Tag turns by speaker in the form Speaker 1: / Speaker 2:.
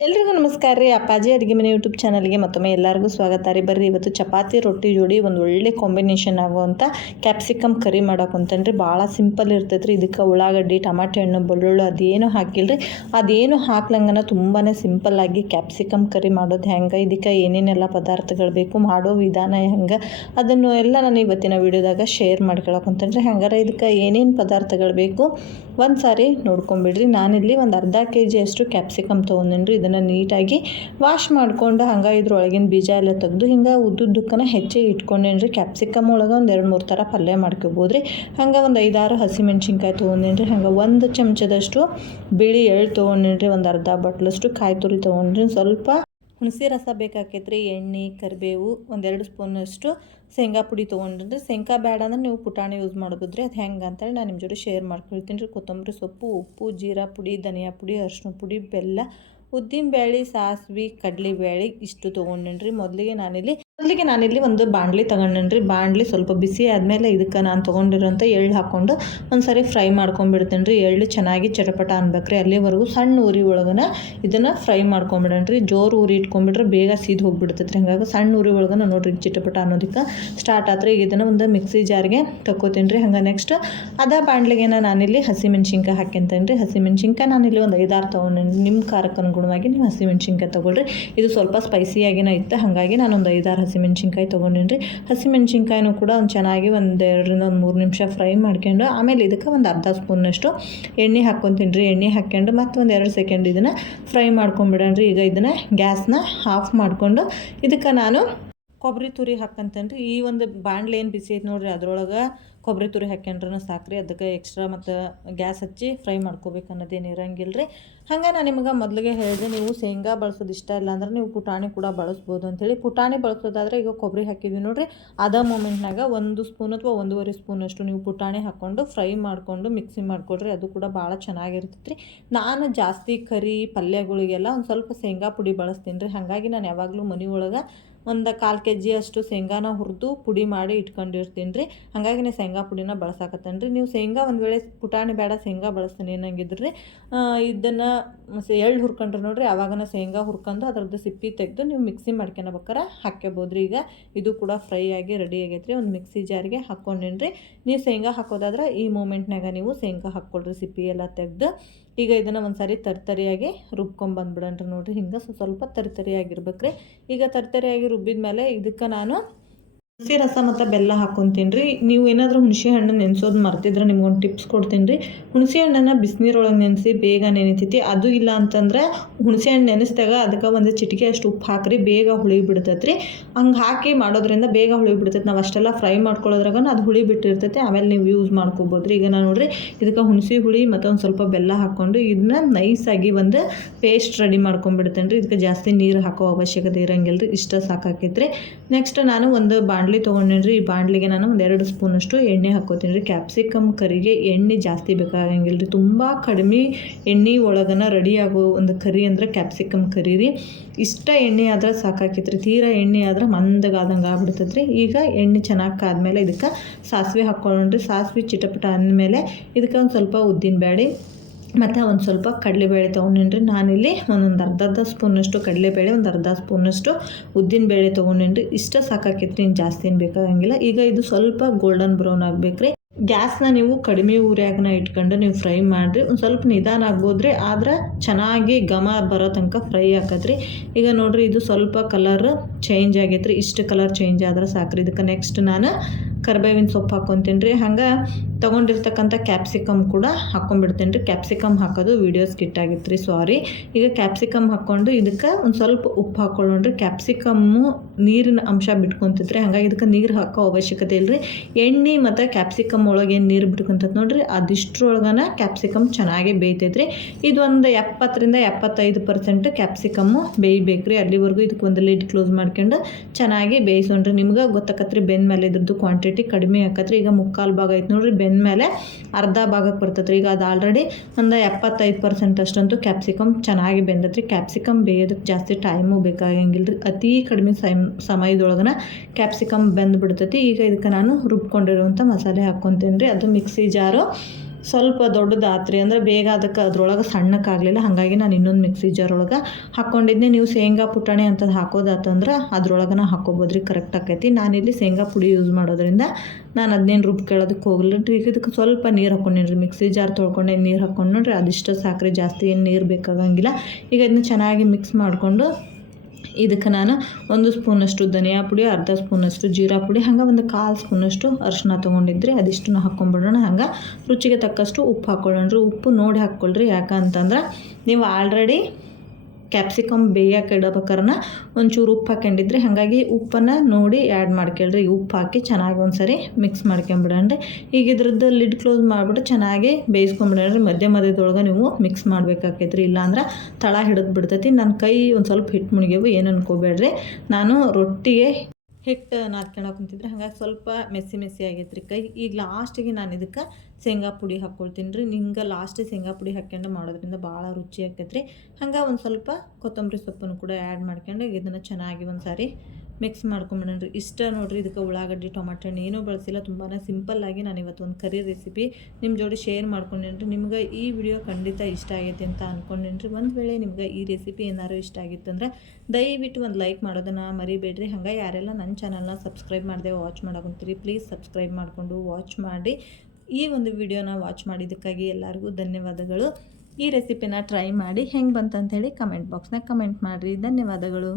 Speaker 1: ಎಲ್ರಿಗೂ ನಮಸ್ಕಾರ ರೀ. ಅಪ್ಪಾಜಿ ಅಡುಗೆ ಮನೆ ಯೂಟ್ಯೂಬ್ ಚಾನಲ್ಗೆ ಮತ್ತೊಮ್ಮೆ ಎಲ್ಲರಿಗೂ ಸ್ವಾಗತ ರೀ. ಬರ್ರಿ, ಇವತ್ತು ಚಪಾತಿ, ರೊಟ್ಟಿ ಜೋಡಿ ಒಂದು ಒಳ್ಳೆ ಕಾಂಬಿನೇಷನ್ ಆಗುವಂಥ ಕ್ಯಾಪ್ಸಿಕಮ್ ಕರಿ ಮಾಡೋಕಂತನ್ರಿ ಭಾಳ ಸಿಂಪಲ್ ಇರ್ತೈತೆ ರೀ ಇದಕ್ಕೆ ಉಳ್ಳಾಗಡ್ಡಿ, ಟಮಾಟೆ ಹಣ್ಣು, ಬೆಳ್ಳುಳ್ಳಿ ಅದೇನು ಹಾಕಿಲ್ರಿ. ಅದೇನು ಹಾಕ್ಲಂಗನ ತುಂಬಾ ಸಿಂಪಲ್ಲಾಗಿ ಕ್ಯಾಪ್ಸಿಕಮ್ ಕರಿ ಮಾಡೋದು ಹೆಂಗೆ? ಇದಕ್ಕೆ ಏನೇನೆಲ್ಲ ಪದಾರ್ಥಗಳು ಬೇಕು? ಮಾಡೋ ವಿಧಾನ ಹೆಂಗೆ? ಅದನ್ನು ಎಲ್ಲ ನಾನು ಇವತ್ತಿನ ವಿಡಿಯೋದಾಗ ಶೇರ್ ಮಾಡ್ಕೊಳಕಂತನ್ರಿ ಹಂಗಾರೆ ಇದಕ್ಕೆ ಏನೇನು ಪದಾರ್ಥಗಳು ಬೇಕು? ಒಂದು ಸಾರಿ ನೋಡ್ಕೊಂಬಿಡ್ರಿ. ನಾನಿಲ್ಲಿ ಒಂದು ಅರ್ಧ ಕೆ ಜಿಯಷ್ಟು ಕ್ಯಾಪ್ಸಿಕಮ್ ತೊಗೊಂಡಿನಿ ಇದನ್ನು ನೀಟಾಗಿ ವಾಶ್ ಮಾಡ್ಕೊಂಡು ಹಂಗೆ ಇದ್ರೊಳಗಿನ ಬೀಜ ಎಲ್ಲ ತೆಗೆದು ಹಿಂಗೆ ಉದ್ದುದ್ದಕ್ಕನ ಹೆಚ್ಚಿ ಇಟ್ಕೊಂಡೇನಿ ರೀ ಕ್ಯಾಪ್ಸಿಕಮ್ ಒಳಗೆ ಒಂದು ಎರಡು ಮೂರು ಥರ ಪಲ್ಯ ಮಾಡ್ಕೋಬೋದು ರೀ ಹಂಗೆ ಒಂದು ಐದಾರು ಹಸಿಮೆಣ್ಸಿನ್ಕಾಯಿ ತೊಗೊಂಡೇನಿ ರೀ ಹಂಗೆ ಒಂದು ಚಮಚದಷ್ಟು ಬಿಳಿ ಎಳ್ಳು ತೊಗೊಂಡೇನಿ ರೀ ಒಂದು ಅರ್ಧ ಬಟ್ಲಷ್ಟು ಕಾಯಿ ತುರಿ ತೊಗೊಂಡ್ರಿ ಸ್ವಲ್ಪ ಹುಣಸೆ ರಸ ಬೇಕಾಕೈತ್ರಿ, ಎಣ್ಣೆ, ಕರಿಬೇವು, ಒಂದೆರಡು ಸ್ಪೂನಷ್ಟು ಶೇಂಗಾ ಪುಡಿ ತೊಗೊಂಡ್ರಿ. ಶೇಂಗಾ ಬೇಡ ಅಂದ್ರೆ ನೀವು ಪುಟಾಣಿ ಯೂಸ್ ಮಾಡ್ಬೋದ್ರಿ ಅದು ಹೆಂಗೆ ಅಂತೇಳಿ ನಾನು ನಿಮ್ಮ ಜೊತೆ ಶೇರ್ ಮಾಡ್ಕೊಳ್ತೀನಿ ರೀ. ಕೊತ್ತಂಬರಿ ಸೊಪ್ಪು, ಉಪ್ಪು, ಜೀರಾ ಪುಡಿ, ಧನಿಯಾ ಪುಡಿ ಅರಿಶಿನ ಪುಡಿ, ಬೆಲ್ಲ ಉದ್ದಿನ ಬೇಳೆ ಸಾಸ್ವೆ, ಕಡಲೆಬೇಳೆ ಇಷ್ಟು ತೊಗೊಂಡೇನಿ ಮೊದಲಿಗೆ ನಾನಿಲ್ಲಿ ಮೊದಲಿಗೆ ನಾನಿಲ್ಲಿ ಒಂದು ಬಾಣಲಿ ರೀ ಬಾಣಲಿ ಸ್ವಲ್ಪ ಬಿಸಿ ಆದಮೇಲೆ ಇದಕ್ಕೆ ನಾನು ತೊಗೊಂಡಿರೋಂಥ ಎಳ್ಳು ಹಾಕ್ಕೊಂಡು ಒಂದು ಸರಿ ಫ್ರೈ ಮಾಡ್ಕೊಂಬಿಡ್ತೇನೆ ರೀ ಎಳ್ಳು ಚೆನ್ನಾಗಿ ಚಟಪಟ ಅನ್ಬೇಕ್ರಿ. ಅಲ್ಲಿವರೆಗೂ ಸಣ್ಣ ಉರಿ ಒಳಗನ ಇದನ್ನು ಫ್ರೈ ರೀ. ಜೋರು ಉರಿ ಇಟ್ಕೊಂಡ್ಬಿಟ್ರೆ ಬೇಗ ಸೀದ್ ಹೋಗ್ಬಿಡ್ತೈತೆ ರೀ ಹಂಗಾಗಿ ಸಣ್ಣ ಉರಿ ಒಳಗನ ನೋಡ್ರಿ ಚಿಟಪಟ ಅನ್ನೋದಕ್ಕೆ ಸ್ಟಾರ್ಟ್ ಆತ್ರಿ. ಈಗ ಇದನ್ನು ಒಂದು ಮಿಕ್ಸಿ ಜಾರ್ಗೆ ತಕ್ಕೋತೀನಿ ರೀ ಹಂಗೆ ನೆಕ್ಸ್ಟ್ ಅದ ಬಾಣಲಿಗೆ ನಾನಿಲ್ಲಿ ಹಸಿಮೆಣ್ಸಿನ್ಕಾಯಿ ಹಾಕ್ಯಂತೇನೆ ರೀ ಹಸಿಮೆಣ್ಸಿನ್ಕಾಯಿ ನಾನಿಲ್ಲಿ ಒಂದು ಐದಾರು ತೊಗೊಂಡೇನಿ ನಿಮ್ಮ ಖಾರಕ್ಕೆ ಅನುಗುಣವಾಗಿ ನೀವು ಹಸಿಮೆಣ್ಸಿನ್ಕಾಯಿ ತೊಗೊಳ್ರಿ. ಇದು ಸ್ವಲ್ಪ ಸ್ಪೈಸಿಯಾಗಿನ ಇತ್ತು. ಹಾಗಾಗಿ ನಾನೊಂದು ಐದಾರು ಹಸಿಮೆಣ್ಸಿನ್ಕಾಯಿ ತೊಗೊಂಡಿನಿ ಹಸಿಮೆಣ್ಸಿನ್ಕಾಯಿನೂ ಕೂಡ ಒಂದು ಚೆನ್ನಾಗಿ ಒಂದು ಎರಡರಿಂದ ಒಂದು ಮೂರು ನಿಮಿಷ ಫ್ರೈ ಮಾಡ್ಕೊಂಡು, ಆಮೇಲೆ ಇದಕ್ಕೆ ಒಂದು ಅರ್ಧ ಸ್ಪೂನಷ್ಟು ಎಣ್ಣೆ ಹಾಕ್ಕೊತೀನಿ ರೀ ಎಣ್ಣೆ ಹಾಕ್ಕೊಂಡು ಮತ್ತು ಒಂದು ಎರಡು ಸೆಕೆಂಡ್ ಇದನ್ನು ಫ್ರೈ ಮಾಡ್ಕೊಂಬಿಡೋಣ ರೀ ಈಗ ಇದನ್ನು ಗ್ಯಾಸ್ನ ಆಫ್ ಮಾಡಿಕೊಂಡು ಇದಕ್ಕೆ ನಾನು ಕೊಬ್ಬರಿ ತುರಿ ಹಾಕಂತೇನೆ ಈ ಒಂದು ಬಾಣಲೆ ಏನು ಬಿಸಿ ಐತೆ ನೋಡಿರಿ, ಅದರೊಳಗೆ ಕೊಬ್ಬರಿ ತುರಿ ಹಾಕ್ಯಂಡ್ರೂ ಸಾಕ್ರಿ. ಅದಕ್ಕೆ ಎಕ್ಸ್ಟ್ರಾ ಮತ್ತು ಗ್ಯಾಸ್ ಹಚ್ಚಿ ಫ್ರೈ ಮಾಡ್ಕೋಬೇಕು ಅನ್ನೋದೇನು ಇರಂಗಿಲ್ಲ ರೀ ಹಂಗೆ ನಾನು ನಿಮಗೆ ಮೊದಲಿಗೆ ಹೇಳಿದೆ, ನೀವು ಶೇಂಗಾ ಬಳಸೋದು ಇಷ್ಟ ಇಲ್ಲ ಅಂದ್ರೆ ನೀವು ಪುಟಾಣಿ ಕೂಡ ಬಳಸ್ಬೋದು ಅಂಥೇಳಿ ಪುಟಾಣಿ ಬಳಸೋದಾದ್ರೆ ಈಗ ಕೊಬ್ಬರಿ ಹಾಕಿದ್ವಿ ನೋಡಿರಿ, ಅದ ಮೂಮೆಂಟ್ನಾಗ ಒಂದು ಸ್ಪೂನ್ ಅಥವಾ ಒಂದೂವರೆ ಸ್ಪೂನಷ್ಟು ನೀವು ಪುಟಾಣಿ ಹಾಕ್ಕೊಂಡು ಫ್ರೈ ಮಾಡಿಕೊಂಡು ಮಿಕ್ಸಿ ಮಾಡ್ಕೊಡ್ರಿ ಅದು ಕೂಡ ಭಾಳ ಚೆನ್ನಾಗಿರ್ತೈತೆ ರೀ ನಾನು ಜಾಸ್ತಿ ಕರಿ ಪಲ್ಯಗಳಿಗೆಲ್ಲ ಒಂದು ಸ್ವಲ್ಪ ಶೇಂಗಾ ಪುಡಿ ಬಳಸ್ತೀನಿ ರೀ ಹಾಗಾಗಿ ನಾನು ಯಾವಾಗಲೂ ಮನೆ ಒಳಗೆ ಒಂದು ಕಾಲು ಕೆ ಜಿ ಅಷ್ಟು ಶೇಂಗಾನ ಹುರಿದು ಪುಡಿ ಮಾಡಿ ಇಟ್ಕೊಂಡಿರ್ತೀನಿ ರೀ. ಹಾಗಾಗಿ ನೀವು ಶೇಂಗಾ ಪುಡಿನ ಬಳಸಾಕತ್ತೇನೆ ರೀ ನೀವು ಶೇಂಗಾ ಒಂದು ವೇಳೆ ಪುಟಾಣಿ ಬೇಡ, ಶೇಂಗಾ ಬಳಸ್ತೀನಿ ಏನಂಗಿದ್ರಿ ಇದನ್ನು ಎಳ್ಳು ಹುರ್ಕೊಂಡ್ರೆ ನೋಡಿರಿ ಆವಾಗನ ಶೇಂಗಾ ಹುರ್ಕೊಂಡು ಅದ್ರದ್ದು ಸಿಪ್ಪಿ ತೆಗೆದು ನೀವು ಮಿಕ್ಸಿ ಮಾಡ್ಕೊಳ್ಬೇಕಾರೆ ಹಾಕ್ಕೋಬೋದು ರೀ ಈಗ ಇದು ಕೂಡ ಫ್ರೈ ಆಗಿ ರೆಡಿ ಆಗೈತೆ ರೀ ಒಂದು ಮಿಕ್ಸಿ ಜಾರಿಗೆ ಹಾಕ್ಕೊಂಡೇನು ರೀ. ನೀವು ಶೇಂಗಾ ಹಾಕೋದಾದ್ರೆ ಈ ಮೂಮೆಂಟ್ನಾಗ ನೀವು ಶೇಂಗಾ ಹಾಕ್ಕೊಳ್ರಿ ಸಿಪ್ಪಿ ಎಲ್ಲ ತೆಗೆದು. ಈಗ ಇದನ್ನು ಒಂದು ಸಾರಿ ತರ್ತರಿಯಾಗಿ ರುಬ್ಕೊಂಬಂದ್ಬಿಡಣ್ರಿ ನೋಡಿರಿ. ಹಿಂಗೆ ಸ್ವಲ್ಪ ತರ್ತರಿಯಾಗಿರ್ಬೇಕ್ರಿ. ಈಗ ತರ್ತರಿಯಾಗಿ ರುಬ್ಬಿದ ಮೇಲೆ ಇದಕ್ಕೆ ನಾನು ಹುಣಸೆ ರಸ ಮತ್ತು ಬೆಲ್ಲ ಹಾಕೊಂಡು ರೀ. ನೀವು ಏನಾದರೂ ಹುಣಸೆ ಹಣ್ಣು ನೆನೆಸೋದು ಮರ್ತಿದ್ರೆ ನಿಮ್ಗೊಂದು ಟಿಪ್ಸ್ ಕೊಡ್ತೀನಿ ರೀ. ಹುಣಸೆ ಹಣ್ಣನ್ನು ಬಿಸಿನೀರೊಳಗೆ ನೆನೆಸಿ ಬೇಗ ನೆನಿತೈತಿ. ಅದು ಇಲ್ಲ ಅಂತಂದ್ರೆ ಹುಣಸೆ ಹಣ್ಣು ನೆನೆಸಿದಾಗ ಅದಕ್ಕೆ ಒಂದು ಚಿಟಿಕೆ ಅಷ್ಟು ಉಪ್ಪು ಹಾಕ್ರಿ, ಬೇಗ ಹುಳಿ ಬಿಡ್ತೈತೆ ರೀ ಹಂಗೆ ಹಾಕಿ ಮಾಡೋದ್ರಿಂದ ಬೇಗ ಹುಳಿ ಬಿಡ್ತೈತೆ ನಾವು ಅಷ್ಟೆಲ್ಲ ಫ್ರೈ ಮಾಡ್ಕೊಳ್ಳೋದ್ರಾಗ ಅದು ಹುಳಿ ಬಿಟ್ಟಿರ್ತೈತೆ. ಆಮೇಲೆ ನೀವು ಯೂಸ್ ಮಾಡ್ಕೋಬೋದು ರೀ. ಈಗ ನಾನು ನೋಡಿರಿ, ಇದಕ್ಕೆ ಹುಣಸೆ ಹುಳಿ ಮತ್ತು ಒಂದು ಸ್ವಲ್ಪ ಬೆಲ್ಲ ಹಾಕ್ಕೊಂಡು ಇದನ್ನ ನೈಸಾಗಿ ಒಂದು ಪೇಸ್ಟ್ ರೆಡಿ ಮಾಡ್ಕೊಂಡ್ಬಿಡ್ತೇನೆ ರೀ ಇದಕ್ಕೆ ಜಾಸ್ತಿ ನೀರು ಹಾಕೋ ಅವಶ್ಯಕತೆ ಇರೋಂಗಿಲ್ಲ ರೀ ಇಷ್ಟ ಸಾಕಾಕೈತ್ರಿ. ನೆಕ್ಸ್ಟ್ ನಾನು ಒಂದು ಬಾಣಲಿ ತೊಗೊಂಡಿನಿ ಈ ಬಾಣಲಿಗೆ ನಾನು ಒಂದು ಎರಡು ಸ್ಪೂನಷ್ಟು ಎಣ್ಣೆ ಹಾಕೋತೀನಿ ರೀ ಕ್ಯಾಪ್ಸಿಕಮ್ ಕರಿಗೆ ಎಣ್ಣೆ ಜಾಸ್ತಿ ಬೇಕಾಗಂಗಿಲ್ಲ ರೀ ತುಂಬ ಕಡಿಮೆ ಎಣ್ಣೆ ಒಳಗನ ರೆಡಿ ಆಗೋ ಒಂದು ಕರಿ ಅಂದರೆ ಕ್ಯಾಪ್ಸಿಕಮ್ ಕರಿ ರೀ. ಇಷ್ಟ ಎಣ್ಣೆ ಆದ್ರೆ ರೀ ತೀರಾ ಎಣ್ಣೆ ಆದ್ರೆ ಮಂದಗಾದಂಗೆ ಆಗ್ಬಿಡ್ತೈತೆ ರೀ ಈಗ ಎಣ್ಣೆ ಚೆನ್ನಾಗಿ ಕಾದ್ಮೇಲೆ ಇದಕ್ಕೆ ಸಾಸಿವೆ ಹಾಕ್ಕೊಳ್ಳೋಣ್ರಿ ಸಾಸಿವೆ ಚಿಟಪಟ ಅಂದಮೇಲೆ ಇದಕ್ಕೆ ಒಂದು ಸ್ವಲ್ಪ ಉದ್ದಿನ ಬೇಳೆ ಮತ್ತು ಒಂದು ಸ್ವಲ್ಪ ಕಡಲೆಬೇಳೆ ತೊಗೊಂಡಿನ್ರಿ. ನಾನಿಲ್ಲಿ ಒಂದೊಂದು ಅರ್ಧ ಅರ್ಧ ಸ್ಪೂನಷ್ಟು ಕಡಲೆಬೇಳೆ, ಒಂದು ಅರ್ಧ ಸ್ಪೂನಷ್ಟು ಉದ್ದಿನ ಬೇಳೆ ತೊಗೊಂಡಿನ್ರಿ. ಇಷ್ಟ ಸಾಕಾಕೈತ್ರಿ ಇನ್ನು ಜಾಸ್ತಿ ಏನು ಬೇಕಾಗಂಗಿಲ್ಲ. ಈಗ ಇದು ಸ್ವಲ್ಪ ಗೋಲ್ಡನ್ ಬ್ರೌನ್ ಆಗ್ಬೇಕು ರೀ ಗ್ಯಾಸ್ನ ನೀವು ಕಡಿಮೆ ಊರ್ಯಾಗನ ಇಟ್ಕೊಂಡು ನೀವು ಫ್ರೈ ಮಾಡಿರಿ. ಒಂದು ಸ್ವಲ್ಪ ನಿಧಾನ ಆಗ್ಬೋದ್ರಿ. ಆದ್ರೆ ಚೆನ್ನಾಗಿ ಘಮ ಬರೋ ತನಕ ಫ್ರೈ ಹಾಕತ್ರಿ ಈಗ ನೋಡ್ರಿ, ಇದು ಸ್ವಲ್ಪ ಕಲರ್ ಚೇಂಜ್ ಆಗೈತ್ರಿ. ಇಷ್ಟು ಕಲರ್ ಚೇಂಜ್ ಆದ್ರೆ ಸಾಕ್ರಿ. ಇದಕ್ಕೆ ನೆಕ್ಸ್ಟ್ ನಾನು ಕರ್ಬೇವಿನ ಸೊಪ್ಪು ಹಾಕ್ಕೊತೀನಿ ರೀ ಹಂಗೆ ತೊಗೊಂಡಿರ್ತಕ್ಕಂಥ ಕ್ಯಾಪ್ಸಿಕಮ್ ಕೂಡ ಹಾಕ್ಕೊಂಡ್ಬಿಡ್ತೀನಿ ರೀ. ಕ್ಯಾಪ್ಸಿಕಮ್ ಹಾಕೋದು ವೀಡಿಯೋ ಸ್ಕಿಟ್ ಆಗಿತ್ತು ರೀ ಸಾರಿ ಈಗ ಕ್ಯಾಪ್ಸಿಕಮ್ ಹಾಕ್ಕೊಂಡು ಇದಕ್ಕೆ ಒಂದು ಸ್ವಲ್ಪ ಉಪ್ಪು ಹಾಕ್ಕೊಳ್ಳೋಣ್ರಿ ಕ್ಯಾಪ್ಸಿಕಮ್ಮು ನೀರಿನ ಅಂಶ ಬಿಟ್ಕೊಂತಿದ್ರೆ ಹಾಗಾಗಿ ಇದಕ್ಕೆ ನೀರು ಹಾಕೋ ಅವಶ್ಯಕತೆ ಇಲ್ಲ ರೀ ಎಣ್ಣೆ ಮತ್ತು ಕ್ಯಾಪ್ಸಿಕಮ್ ಒಳಗೆ ಏನು ನೀರು ಬಿಟ್ಕೊಂತೈತೆ ನೋಡಿರಿ, ಅದಿಷ್ಟ್ರೊಳಗನ ಕ್ಯಾಪ್ಸಿಕಮ್ ಚೆನ್ನಾಗಿ ಬೇಯ್ತೈತೆ ರೀ. ಇದು ಒಂದು ಎಪ್ಪತ್ತರಿಂದ ಎಪ್ಪತ್ತೈದು ಪರ್ಸೆಂಟ್ ಕ್ಯಾಪ್ಸಿಕಮ್ಮು ಬೇಯ್ಬೇಕು ರೀ. ಅಲ್ಲಿವರೆಗೂ ಇದಕ್ಕೆ ಒಂದು ಲಿಡ್ ಕ್ಲೋಸ್ ಮಾಡ್ಕೊಂಡು ಚೆನ್ನಾಗಿ ಬೇಯಿಸೋಣ್ರಿ ನಿಮ್ಗೆ ಗೊತ್ತಾಕತ್ರಿ ಬೆಂದ ಮೇಲೆ ಇದ್ರದ್ದು ಕ್ವಾಂಟಿಟಿ ಕಡಿಮೆ ಹಾಕತ್ರಿ ಈಗ ಮುಕ್ಕಾಲು ಭಾಗ ಐತೆ ನೋಡಿರಿ ಬೆನ್ ಮೇಲೆ ಅರ್ಧ ಭಾಗಕ್ಕೆ ಬರ್ತೈತೆ ರೀ ಈಗ ಅದು ಆಲ್ರೆಡಿ ಒಂದು ಎಪ್ಪತ್ತೈದು ಪರ್ಸೆಂಟ್ ಅಷ್ಟಂತೂ ಕ್ಯಾಪ್ಸಿಕಮ್ ಚೆನ್ನಾಗಿ ಬೆಂದತ್ರಿ. ಕ್ಯಾಪ್ಸಿಕಮ್ ಬೇಯೋದಕ್ಕೆ ಜಾಸ್ತಿ ಟೈಮು ಬೇಕಾಗಂಗಿಲ್ಲ ರೀ ಅತಿ ಕಡಿಮೆ ಸೈಮ್, ಸಮಯದೊಳಗನ ಕ್ಯಾಪ್ಸಿಕಮ್ ಬೆಂದು ಬಿಡ್ತೈತಿ ಈಗ ಇದಕ್ಕೆ ನಾನು ರುಬ್ಕೊಂಡಿರುವಂಥ ಮಸಾಲೆ ಹಾಕ್ಕೊತೀನಿ ರೀ ಅದು ಮಿಕ್ಸಿ ಜಾರು ಸ್ವಲ್ಪ ದೊಡ್ಡದಾತ್ರಿ ಅಂದರೆ ಬೇಗ ಅದಕ್ಕೆ ಅದ್ರೊಳಗೆ ಸಣ್ಣಕ್ಕಾಗಲಿಲ್ಲ ಹಾಗಾಗಿ ನಾನು ಇನ್ನೊಂದು ಮಿಕ್ಸಿ ಜಾರ್ ಒಳಗೆ ಹಾಕ್ಕೊಂಡಿದ್ದೆ ನೀವು ಶೇಂಗಾ ಪುಟಾಣಿ ಅಂತದ್ದು ಹಾಕೋದಾತಂದ್ರೆ ಅದ್ರೊಳಗೆ ನಾ ಹಾಕೋಬೋದ್ರಿ ಕರೆಕ್ಟ್ ಆಕೈತಿ. ನಾನಿಲ್ಲಿ ಶೇಂಗಾ ಪುಡಿ ಯೂಸ್ ಮಾಡೋದ್ರಿಂದ ನಾನು ಅದನ್ನೇನು ರುಬ್ಕೊಳ್ಳೋದಕ್ಕೆ ಕೇಳೋದಕ್ಕೆ ಹೋಗಲಿಲ್ಲ ಈಗ ಇದಕ್ಕೆ ಸ್ವಲ್ಪ ನೀರು ಹಾಕ್ಕೊಂಡಿನ್ರಿ ಮಿಕ್ಸಿ ಜಾರ್ ತೊಳ್ಕೊಂಡೆ ನೀರು ಹಾಕ್ಕೊಂಡು ನೋಡ್ರಿ, ಅದಿಷ್ಟು ಸಾಕ್ರಿ ಜಾಸ್ತಿ ಏನು ನೀರು ಬೇಕಾಗಂಗಿಲ್ಲ. ಈಗ ಇದನ್ನ ಚೆನ್ನಾಗಿ ಮಿಕ್ಸ್ ಮಾಡಿಕೊಂಡು ಇದಕ್ಕೆ ನಾನು ಒಂದು ಸ್ಪೂನಷ್ಟು ಧನಿಯಾ ಪುಡಿ, ಅರ್ಧ ಸ್ಪೂನಷ್ಟು ಜೀರಾ ಪುಡಿ, ಹಂಗೆ ಒಂದು ಕಾಲು ಸ್ಪೂನಷ್ಟು ಅರಿಶಿನ ತೊಗೊಂಡಿದ್ರಿ, ಅದಿಷ್ಟನ್ನು ಹಾಕ್ಕೊಂಬಿಡೋಣ. ಹಂಗೆ ರುಚಿಗೆ ತಕ್ಕಷ್ಟು ಉಪ್ಪು ಹಾಕ್ಕೊಳ್ಳೋಣ್ರಿ ಉಪ್ಪು ನೋಡಿ ಹಾಕ್ಕೊಳ್ರಿ. ಯಾಕಂತಂದ್ರೆ ನೀವು ಆಲ್ರೆಡಿ ಕ್ಯಾಪ್ಸಿಕಮ್ ಬೇಯಕ್ಕೆ ಇಡಬೇಕಾರನ ಒಂಚೂರು ಉಪ್ಪು ಹಾಕೊಂಡಿದ್ರಿ ಹಾಗಾಗಿ ಉಪ್ಪನ್ನು ನೋಡಿ ಆ್ಯಡ್ ಮಾಡ್ಕೊಳ್ರಿ ಉಪ್ಪು ಹಾಕಿ ಚೆನ್ನಾಗಿ ಒಂದು ಸರಿ ಮಿಕ್ಸ್ ಮಾಡ್ಕೊಂಬಿಡಣ್ರಿ ಈಗ ಇದ್ರದ್ದು ಲಿಡ್ ಕ್ಲೋಸ್ ಮಾಡಿಬಿಟ್ಟು ಚೆನ್ನಾಗಿ ಬೇಯಿಸ್ಕೊಂಬಿಡಣ್ರಿ ಮಧ್ಯ ಮಧ್ಯದೊಳಗೆ ನೀವು ಮಿಕ್ಸ್ ಮಾಡಬೇಕಾಗೈತ್ರಿ ಇಲ್ಲಾಂದ್ರೆ ತಳ ಹಿಡಿದು ಬಿಡ್ತೈತಿ ನನ್ನ ಕೈ ಒಂದು ಸ್ವಲ್ಪ ಹಿಟ್ಟು ಮುಣಿಗ್ಯವು ಏನು ಅನ್ಕೋಬೇಡ್ರಿ. ನಾನು ರೊಟ್ಟಿಗೆ ಹಿಟ್ಟು ನಾದ್ಕೊಳಕ್ಕೆ ಕುಂತಿದ್ರೆ ಹಾಗಾಗಿ ಸ್ವಲ್ಪ ಮೆಸ್ಸಿ ಮೆಸ್ಸಿ ಆಗೈತೆ ರೀ ಕೈ. ಈಗ ಲಾಸ್ಟಿಗೆ ನಾನು ಇದಕ್ಕೆ ಶೇಂಗಾ ಪುಡಿ ಹಾಕ್ಕೊಳ್ತೀನಿ ರೀ. ನಿಂಗೆ ಲಾಸ್ಟಿಗೆ ಶೇಂಗಾ ಪುಡಿ ಹಾಕ್ಕೊಂಡು ಮಾಡೋದ್ರಿಂದ ಭಾಳ ರುಚಿ ಆಕೈತೆ ರೀ ಹಂಗೆ ಒಂದು ಸ್ವಲ್ಪ ಕೊತ್ತಂಬರಿ ಸೊಪ್ಪನ್ನು ಕೂಡ ಆ್ಯಡ್ ಮಾಡ್ಕೊಂಡು ಇದನ್ನು ಚೆನ್ನಾಗಿ ಒಂದು ಸಾರಿ ಮಿಕ್ಸ್ ಮಾಡ್ಕೊಂಬಿಡೋಣ್ರಿ. ಇಷ್ಟ ನೋಡಿರಿ ಇದಕ್ಕೆ ಉಳ್ಳಾಗಡ್ಡಿ, ಟೊಮಾಟೊ ಹಣ್ಣು ಏನೂ ಬಳಸಿಲ್ಲ. ತುಂಬಾ ಸಿಂಪಲ್ಲಾಗಿ ನಾನು ಇವತ್ತು ಒಂದು ಕರಿ ರೆಸಿಪಿ ನಿಮ್ಮ ಜೋಡಿ ಶೇರ್ ಮಾಡ್ಕೊಂಡೇನ್ರಿ. ನಿಮ್ಗೆ ಈ ವಿಡಿಯೋ ಖಂಡಿತ ಇಷ್ಟ ಆಗೈತೆ ಅಂತ ಅಂದ್ಕೊಂಡೇನ್ರಿ ಒಂದು ವೇಳೆ ನಿಮ್ಗೆ ಈ ರೆಸಿಪಿ ಏನಾದ್ರು ಇಷ್ಟ ಆಗಿತ್ತು ಅಂದ್ರೆ ದಯವಿಟ್ಟು ಒಂದು ಲೈಕ್ ಮಾಡೋದನ್ನು ಮರಿಬೇಡ್ರಿ. ಹಂಗೆ ಯಾರೆಲ್ಲ ನನ್ನ ಚಾನಲ್ನ ಸಬ್ಸ್ಕ್ರೈಬ್ ಮಾಡಿದೆ ವಾಚ್ ಮಾಡಾಕುಂತೀರಿ, ಪ್ಲೀಸ್ ಸಬ್ಸ್ಕ್ರೈಬ್ ಮಾಡಿಕೊಂಡು ವಾಚ್ ಮಾಡಿ. ಈ ಒಂದು ವಿಡಿಯೋನ ವಾಚ್ ಮಾಡಿದ್ದಕ್ಕಾಗಿ ಎಲ್ಲರಿಗೂ ಧನ್ಯವಾದಗಳು. ಈ ರೆಸಿಪಿನ ಟ್ರೈ ಮಾಡಿ ಹೆಂಗೆ ಬಂತಂಥೇಳಿ ಕಮೆಂಟ್ ಬಾಕ್ಸ್ನಾಗ ಕಮೆಂಟ್ ಮಾಡಿರಿ. ಧನ್ಯವಾದಗಳು.